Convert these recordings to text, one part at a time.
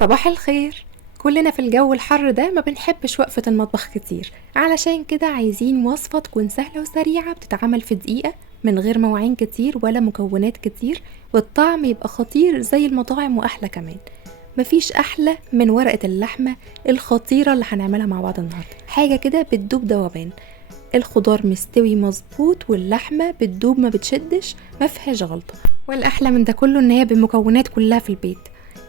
صباح الخير. كلنا في الجو الحر ده ما بنحبش وقفة المطبخ كتير، علشان كده عايزين وصفة تكون سهلة وسريعة بتتعمل في دقيقة من غير مواعين كتير ولا مكونات كتير، والطعم يبقى خطير زي المطاعم وأحلى كمان. مفيش أحلى من ورقة اللحمة الخطيرة اللي هنعملها مع بعض النهاردة، حاجة كده بتدوب دوبان. الخضار مستوي مظبوط واللحمة بتدوب ما بتشدش، ما فيهاش غلطة. والأحلى من ده كله إن هي بالمكونات كلها في البيت.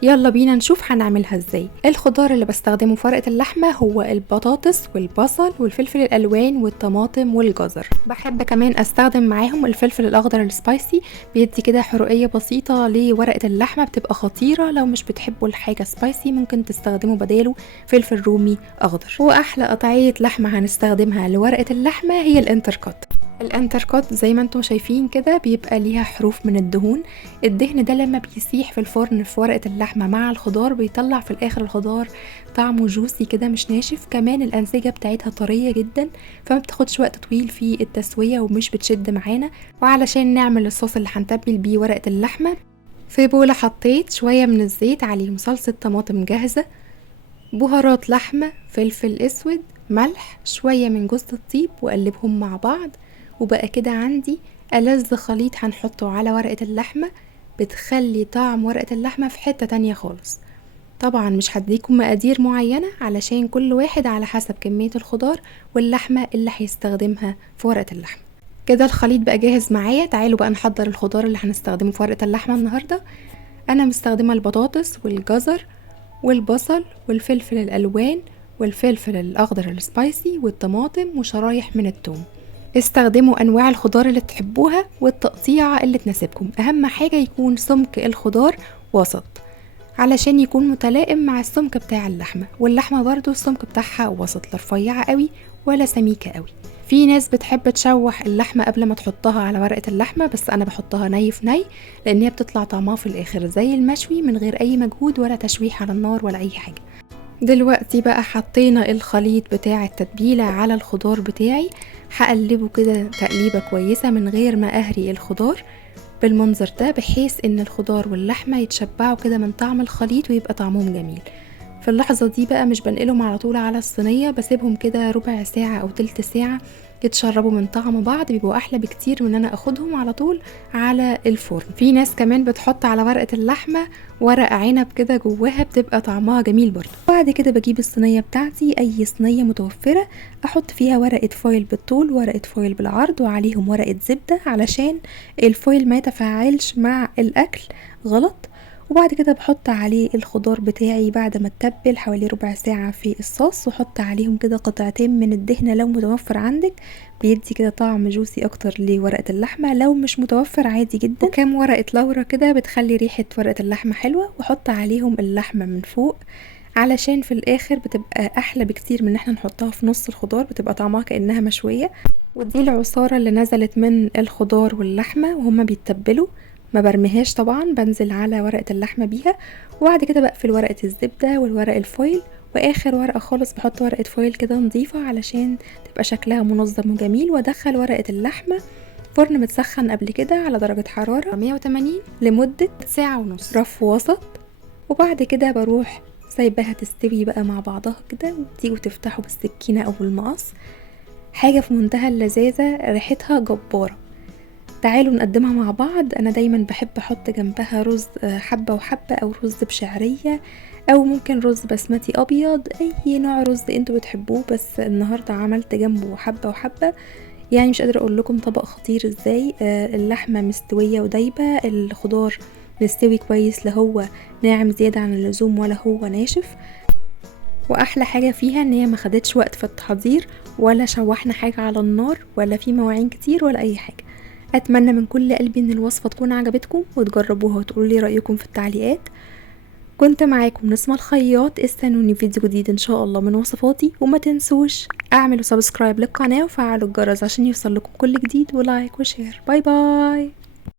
يلا بينا نشوف هنعملها ازاي. الخضار اللي بستخدمه في ورقة اللحمة هو البطاطس والبصل والفلفل الألوان والطماطم والجزر. بحب كمان استخدم معاهم الفلفل الأخضر السبايسي، بيدي كده حرقية بسيطة لورقة اللحمة، بتبقى خطيرة. لو مش بتحبوا الحاجة سبايسي ممكن تستخدموا بداله فلفل رومي أخضر. وأحلى قطعية لحمة هنستخدمها لورقة اللحمة هي الانتركوت. الانتركوت زي ما انتم شايفين كده بيبقى ليها حروف من الدهون. الدهن ده لما بيسيح في الفرن في ورقة اللحمة مع الخضار بيطلع في الاخر الخضار طعمه جوسي كده مش ناشف. كمان الانسجة بتاعتها طرية جدا، فما بتاخدش وقت طويل في التسوية ومش بتشد معانا. وعلشان نعمل الصوص اللي هنتبل بيه ورقة اللحمة، في بولة حطيت شوية من الزيت، عليهم صلصة طماطم جاهزة، بهارات لحمة، فلفل اسود، ملح، شوية من جوز الطيب، وقلبهم مع بعض. وبقى كده عندي ألذ خليط هنحطه على ورقة اللحمة، بتخلي طعم ورقة اللحمة في حتة تانية خالص. طبعا مش هديكم مقادير معينة علشان كل واحد على حسب كمية الخضار واللحمة اللي هيستخدمها في ورقة اللحمة. كده الخليط بقى جاهز معايا. تعالوا بقى نحضر الخضار اللي هنستخدمه في ورقة اللحمة النهاردة. انا مستخدمة البطاطس والجزر والبصل والفلفل الألوان والفلفل الأخضر السبايسي والطماطم وشرايح من الثوم. استخدموا أنواع الخضار اللي تحبوها والتقطيعة اللي تناسبكم. أهم حاجة يكون سمك الخضار وسط علشان يكون متلائم مع السمك بتاع اللحمة، واللحمة برضو السمك بتاعها وسط، لا رفيعة قوي ولا سميكة قوي. في ناس بتحب تشوح اللحمة قبل ما تحطها على ورقة اللحمة، بس أنا بحطها ني في ني لأن هي بتطلع طعمها في الآخر زي المشوي من غير أي مجهود ولا تشويح على النار ولا أي حاجة. دلوقتي بقى حطينا الخليط بتاع التتبيلة على الخضار بتاعي، هقلبه كده تقليبة كويسة من غير ما أهري الخضار بالمنظر ده، بحيث ان الخضار واللحمة يتشبعوا كده من طعم الخليط ويبقى طعمهم جميل. في اللحظة دي بقى مش بنقلهم على طول على الصينية، بسيبهم كده ربع ساعة او تلت ساعة يتشربوا من طعم بعض، بيبقوا احلى بكتير من انا اخدهم على طول على الفرن. في ناس كمان بتحط على ورقة اللحمة ورق عنب كده جواها، بتبقى طعمها جميل برضو. بعد كده بجيب الصينية بتاعتي، اي صينية متوفرة، احط فيها ورقة فويل بالطول ورقة فويل بالعرض وعليهم ورقة زبدة علشان الفويل ما يتفاعلش مع الاكل غلط. وبعد كده بحط عليه الخضار بتاعي بعد ما اتبل حوالي ربع ساعة في الصوص، وحط عليهم كده قطعتين من الدهنة لو متوفر عندك، بيدي كده طعم جوسي اكتر لورقة اللحمة. لو مش متوفر عادي جدا، وكام ورقة لورا كده بتخلي ريحة ورقة اللحمة حلوة، وحط عليهم اللحمة من فوق علشان في الاخر بتبقى احلى بكتير من ان احنا نحطها في نص الخضار، بتبقى طعمها كأنها مشوية. ودي العصارة اللي نزلت من الخضار واللحمة وهما بيتبلوا، ما برميهاش طبعا، بنزل على ورقة اللحمة بيها. وبعد كده بقفل ورقة الزبدة والورق الفويل، واخر ورقة خالص بحط ورقة فويل كده نظيفة علشان تبقى شكلها منظم وجميل. وادخل ورقة اللحمة فرن متسخن قبل كده على درجة حرارة 180 لمدة ساعة ونص، رف وسط. وبعد كده بروح سايباها تستوي بقى مع بعضها كده، وتيجوا تفتحوا بالسكينة او بالمقص. حاجة في منتهى اللذاذة، ريحتها جبارة. تعالوا نقدمها مع بعض. انا دايما بحب احط جنبها رز حبة وحبة، او رز بشعرية، او ممكن رز بسمتي ابيض، اي نوع رز انتوا بتحبوه، بس النهاردة عملت جنبه حبة وحبة. يعني مش قادرة اقول لكم طبق خطير ازاي. اللحمة مستوية ودايبة، الخضار مستوي كويس، لا هو ناعم زيادة عن اللزوم ولا هو ناشف. واحلى حاجة فيها ان هي ما خدتش وقت في التحضير، ولا شوحنا حاجة على النار، ولا في مواعين كتير ولا اي حاجة. اتمنى من كل قلبي ان الوصفة تكون عجبتكم وتجربوها وتقولوا لي رأيكم في التعليقات. كنت معاكم نسمة الخياط، استنوني في فيديو جديد ان شاء الله من وصفاتي، وما تنسوش اعملوا سبسكرايب للقناة وفعلوا الجرس عشان يوصل لكم كل جديد، ولايك وشير. باي باي.